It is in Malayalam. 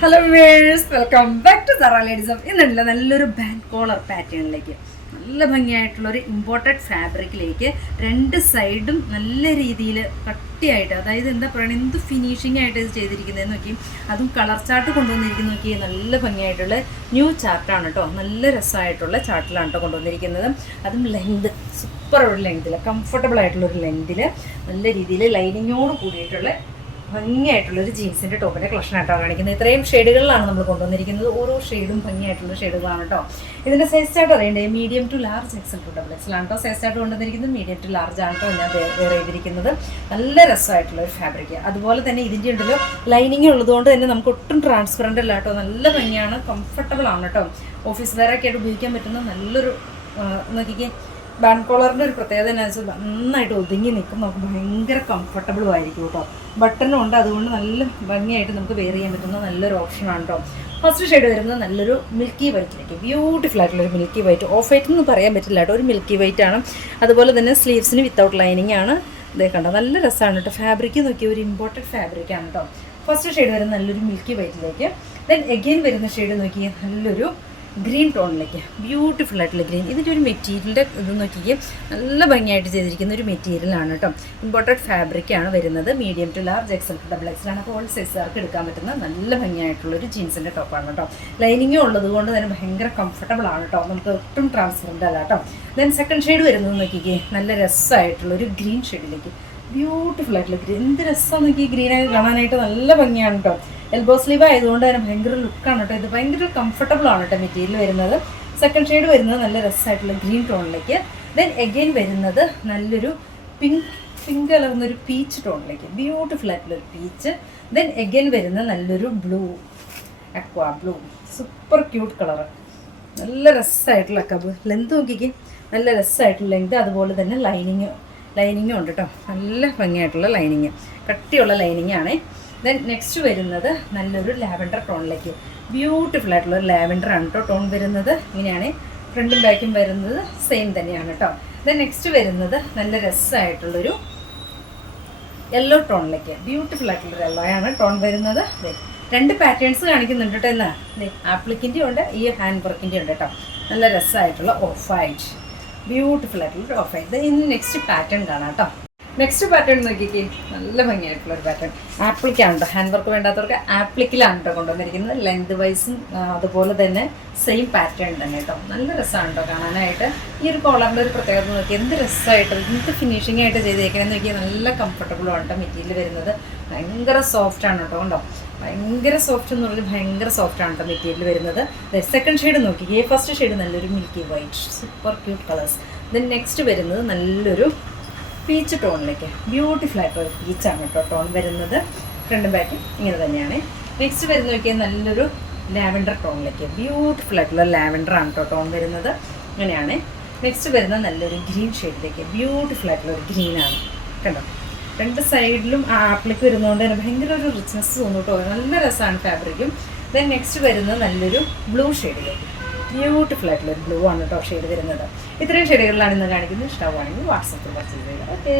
Hello verse welcome back to Zara ladies ഇന്നുണ്ടല്ലോ നല്ലൊരു ബാൻഡ് കോളർ പാറ്റേണിലേക്ക് നല്ല ഭംഗിയായിട്ടുള്ള ഒരു ഇമ്പോർട്ടഡ് ഫാബ്രിക്കിലേക്ക് രണ്ട് സൈഡും നല്ല രീതിയിൽ കട്ടിയായിട്ട് അതായത് എന്താ പറയുക എന്ത് ഫിനിഷിംഗ് ആയിട്ട് ഇത് ചെയ്തിരിക്കുന്നത് നോക്കി അതും കളർ ചാർട്ട് കൊണ്ടുവന്നിരിക്കുന്ന നോക്കി നല്ല ഭംഗിയായിട്ടുള്ള ന്യൂ ചാർട്ടാണ് കേട്ടോ നല്ല രസമായിട്ടുള്ള ചാർട്ടിലാണ് കേട്ടോ കൊണ്ടുവന്നിരിക്കുന്നത്. അതും ലെങ്ത് സൂപ്പർ ഒരു ലെങ്തിൽ കംഫർട്ടബിൾ ആയിട്ടുള്ള ഒരു ലെങ്തിൽ നല്ല രീതിയിൽ ലൈനിങ്ങോട് കൂടിയിട്ടുള്ള ഭംഗിയായിട്ടുള്ള ജീൻസിന്റെ ടോപ്പിന്റെ കളക്ഷൻ ആയിട്ടോ കാണിക്കുന്നത്. ഇത്രയും ഷെയ്ഡുകളിലാണ് നമ്മൾ കൊണ്ടുവന്നിരിക്കുന്നത്. ഓരോ ഷെയ്ഡും ഭംഗിയായിട്ടുള്ള ഷെയ്ഡുകളാണ് കേട്ടോ. ഇതിന്റെ സൈസ് ചാർട്ട് അറിയണ്ടേ? Medium to large XL to double XL ആണ് സൈസ് ചാർട്ട് കൊണ്ടുവന്നിരിക്കുന്നത്. മീഡിയം ടു ലാർജ് ആണ് കേട്ടോ ഞാൻ വെയർ ചെയ്തിരിക്കുന്നത് നല്ല രസമായിട്ടുള്ള ഒരു ഫാബ്രിക് അതുപോലെ തന്നെ ഇതിന്റെ ഉണ്ടല്ലോ ലൈനിങ് ഉള്ളതുകൊണ്ട് തന്നെ നമുക്ക് ഒട്ടും ട്രാൻസ്പെറന്റ് അല്ല കേട്ടോ. നല്ല ഭംഗിയാണ്. കംഫർട്ടബിൾ ആണ് കേട്ടോ. ഓഫീസ് വെയറൊക്കെ ആയിട്ട് ഉപയോഗിക്കാൻ പറ്റുന്ന നല്ലൊരു നോക്കിക്കേ ബാൻഡ് കോളറിന്റെ ഒരു പ്രത്യേകത എന്ന് വെച്ചാൽ നന്നായിട്ട് ഒതുങ്ങി നിൽക്കും നമുക്ക് ഭയങ്കര കംഫർട്ടബിളും ആയിരിക്കും കേട്ടോ. ബട്ടണും ഉണ്ട് അതുകൊണ്ട് നല്ല ഭംഗിയായിട്ട് നമുക്ക് വെയർ ചെയ്യാൻ പറ്റുന്ന നല്ലൊരു ഓപ്ഷനാണ് കേട്ടോ ഫസ്റ്റ് ഷെയ്ഡ് വരുന്നത് നല്ലൊരു മിൽക്കി വൈറ്റിലേക്ക് ബ്യൂട്ടിഫുൾ ആയിട്ടുള്ള ഒരു മിൽക്കി വൈറ്റ് ഓഫ് വൈറ്റ് എന്ന് പറയാൻ പറ്റില്ല കേട്ടോ ഒരു മിൽക്കി വൈറ്റ് ആണ്. അതുപോലെ തന്നെ സ്ലീവ്സിന് വിത്തൗട്ട് ലൈനിങ് ആണ്. ഇതേ കണ്ടോ നല്ല രസമാണ് കേട്ടോ ഫാബ്രിക് നോക്കിയ ഒരു ഇമ്പോർട്ടന്റ് ഫാബ്രിക് ആണ് കേട്ടോ ഫസ്റ്റ് ഷെയ്ഡ് വരുന്നത് നല്ലൊരു മിൽക്കി വൈറ്റിലേക്ക് ദെൻ എഗെയിൻ വരുന്ന ഷെയ്ഡ് നോക്കിയാൽ നല്ലൊരു ഗ്രീൻ ടോണിലേക്ക് ബ്യൂട്ടിഫുൾ ആയിട്ടുള്ള ഗ്രീൻ. ഇതിന്റെ ഒരു മെറ്റീരിയലിന്റെ ഇത് നോക്കിയിട്ട് നല്ല ഭംഗിയായിട്ട് ചെയ്തിരിക്കുന്ന ഒരു മെറ്റീരിയലാണ് കേട്ടോ. ഇമ്പോർട്ടഡ് ഫാബ്രിക്കാണ് വരുന്നത്. Medium to large XL double എക്സലാണ് അപ്പോൾ ഓൾ സൈസുകാർക്ക് എടുക്കാൻ പറ്റുന്ന നല്ല ഭംഗിയായിട്ടുള്ള ഒരു ജീൻസിന്റെ ടോപ്പാണ് കേട്ടോ. ലൈനിങ്ങും ഉള്ളത് കൊണ്ട് തന്നെ ഭയങ്കര കംഫർട്ടബിൾ ആണ് കേട്ടോ. നമുക്ക് ഒട്ടും ട്രാൻസ്പെറന്റ് അല്ല കേട്ടോ. ദെൻ സെക്കൻഡ് ഷെയ്ഡ് വരുന്നത് നോക്കിക്കേ നല്ല രസമായിട്ടുള്ള ഒരു ഗ്രീൻ ഷെയ്ഡിലേക്ക് ബ്യൂട്ടിഫുൾ ആയിട്ടുള്ള ഗ്രീൻ. എന്ത് രസമാണ് നോക്കി ഗ്രീനായി കാണാനായിട്ട് നല്ല ഭംഗിയാണ് കേട്ടോ. എൽബോ സ്ലീവ് ആയതുകൊണ്ട് തന്നെ ഭയങ്കര ലുക്കാണ് കേട്ടോ ഇത്. ഭയങ്കര കംഫർട്ടബിൾ ആണ് കേട്ടോ മെറ്റീരിയൽ വരുന്നത്. സെക്കൻഡ് ഷെയ്ഡ് വരുന്നത് നല്ല രസമായിട്ടുള്ള ഗ്രീൻ ടോണിലേക്ക് ദെൻ എഗെയിൻ വരുന്നത് നല്ലൊരു പിങ്ക് പിങ്ക് കലർന്നൊരു പീച്ച് ടോണിലേക്ക് ബ്യൂട്ടിഫുൾ ആയിട്ടുള്ള ഒരു പീച്ച് ദെൻ എഗെയിൻ വരുന്ന നല്ലൊരു blue aqua blue super cute colour നല്ല രസമായിട്ടുള്ള കബ് ലെങ്ത് നോക്കിക്ക്. നല്ല രസമായിട്ടുള്ള ലെങ്ത് അതുപോലെ തന്നെ ലൈനിങ് ലൈനിങ്ങും ഉണ്ട് കേട്ടോ. നല്ല ഭംഗിയായിട്ടുള്ള ലൈനിങ് കട്ടിയുള്ള ലൈനിങ് ആണേ. ദെൻ നെക്സ്റ്റ് വരുന്നത് നല്ലൊരു ലാവൻഡർ ടോണിലേക്ക്. ബ്യൂട്ടിഫുൾ ആയിട്ടുള്ള ഒരു ലാവൻഡർ ആണ് കേട്ടോ ടോൺ വരുന്നത്. ഇങ്ങനെയാണ്. ഫ്രണ്ടും ബാക്കും വരുന്നത് സെയിം തന്നെയാണ് കേട്ടോ ദെൻ നെക്സ്റ്റ് വരുന്നത് നല്ല രസമായിട്ടുള്ളൊരു യെല്ലോ ടോണിലേക്ക്. ബ്യൂട്ടിഫുൾ ആയിട്ടുള്ള യെല്ലോ ആണ് ടോൺ വരുന്നത്. രണ്ട് പാറ്റേൺസ് കാണിക്കുന്നുണ്ട് കേട്ടോ എന്ന് ആപ്ലിക്കിന്റെ ഉണ്ട് ഈ ഹാൻഡ് വർക്കിന്റെ ഉണ്ട് കേട്ടോ നല്ല രസമായിട്ടുള്ള ഓഫ് ആയിട്ട് ബ്യൂട്ടിഫുൾ ആയിട്ടുള്ള ഓഫ് വൈറ്റ് ഇനി നെക്സ്റ്റ് പാറ്റേൺ കാണാം കേട്ടോ നെക്സ്റ്റ് പാറ്റേൺ നോക്കിക്കേ. നല്ല ഭംഗിയായിട്ടുള്ള ഒരു പാറ്റേൺ ആപ്ലിക്കാണ് കേട്ടോ ഹാൻഡ് വർക്ക് വേണ്ടാത്തവർക്ക് ആപ്ലിക്കിലാണ് കേട്ടോ കൊണ്ടുവന്നിരിക്കുന്നത്. ലെങ്ത് വൈസും അതുപോലെ തന്നെ സെയിം പാറ്റേൺ തന്നെ കേട്ടോ നല്ല രസമാണ് കേട്ടോ കാണാനായിട്ട്. ഈ ഒരു കോളറിന്റെ ഒരു പ്രത്യേകത നോക്കി എന്ത് രസമായിട്ട് എന്ത് ഫിനിഷിംഗ് ആയിട്ട് ചെയ്തേക്കണമെന്ന് നോക്കിയാൽ നല്ല കംഫർട്ടബിളും ആണ് കേട്ടോ മെറ്റീരിയൽ വരുന്നത്. ഭയങ്കര സോഫ്റ്റ് ആണ് കേട്ടോ കൊണ്ടോ? ഭയങ്കര സോഫ്റ്റ് എന്ന് പറഞ്ഞാൽ ഭയങ്കര സോഫ്റ്റ് ആണ് കേട്ടോ മെറ്റീരിയൽ വരുന്നത്. സെക്കൻഡ് ഷെയ്ഡ് നോക്കിക്കേ. ഫസ്റ്റ് ഷെയ്ഡ് നല്ലൊരു milky white super cute colours then next വരുന്നത് നല്ലൊരു പീച്ച് ടോണിലേക്ക് ബ്യൂട്ടിഫുൾ ആയിട്ടുള്ള പീച്ചാണ് കേട്ടോ ടോൺ വരുന്നത്. ഫ്രണ്ടും ബാക്കും ഇങ്ങനെ തന്നെയാണ്. നെക്സ്റ്റ് വരുന്ന നോക്കിയാൽ നല്ലൊരു ലാവൻഡർ ടോണിലേക്ക് ബ്യൂട്ടിഫുൾ ആയിട്ടുള്ള ലാവൻഡർ ആണ് കേട്ടോ ടോൺ വരുന്നത്. ഇങ്ങനെയാണ്. നെക്സ്റ്റ് വരുന്ന നല്ലൊരു ഗ്രീൻ ഷെയ്ഡിലേക്ക് ബ്യൂട്ടിഫുൾ ആയിട്ടുള്ള ഒരു ഗ്രീനാണ് കണ്ടോ? രണ്ട് സൈഡിലും ആ ആപ്പിളിക്ക് വരുന്നതുകൊണ്ട് തന്നെ ഭയങ്കര ഒരു റിച്ച്നെസ് തോന്നും കേട്ടോ. നല്ല രസമാണ് ഫാബ്രിക്കും ദെൻ നെക്സ്റ്റ് വരുന്നത് നല്ലൊരു ബ്ലൂ ഷെയ്ഡിലേക്ക് ബ്യൂട്ടിഫുൾ ആയിട്ടുള്ള ഒരു ബ്ലൂ ആണ് കേട്ടോ ഷെയ്ഡ് വരുന്നത്. ഇത്രയും ഷെയ്ഡുകളിലാണ് ഇന്ന് കാണിക്കുന്നത്. ഇഷ്ടമാണെങ്കിൽ വാട്സപ്പിൽ പർച്ചേസ് ചെയ്യുക ഓക്കെ.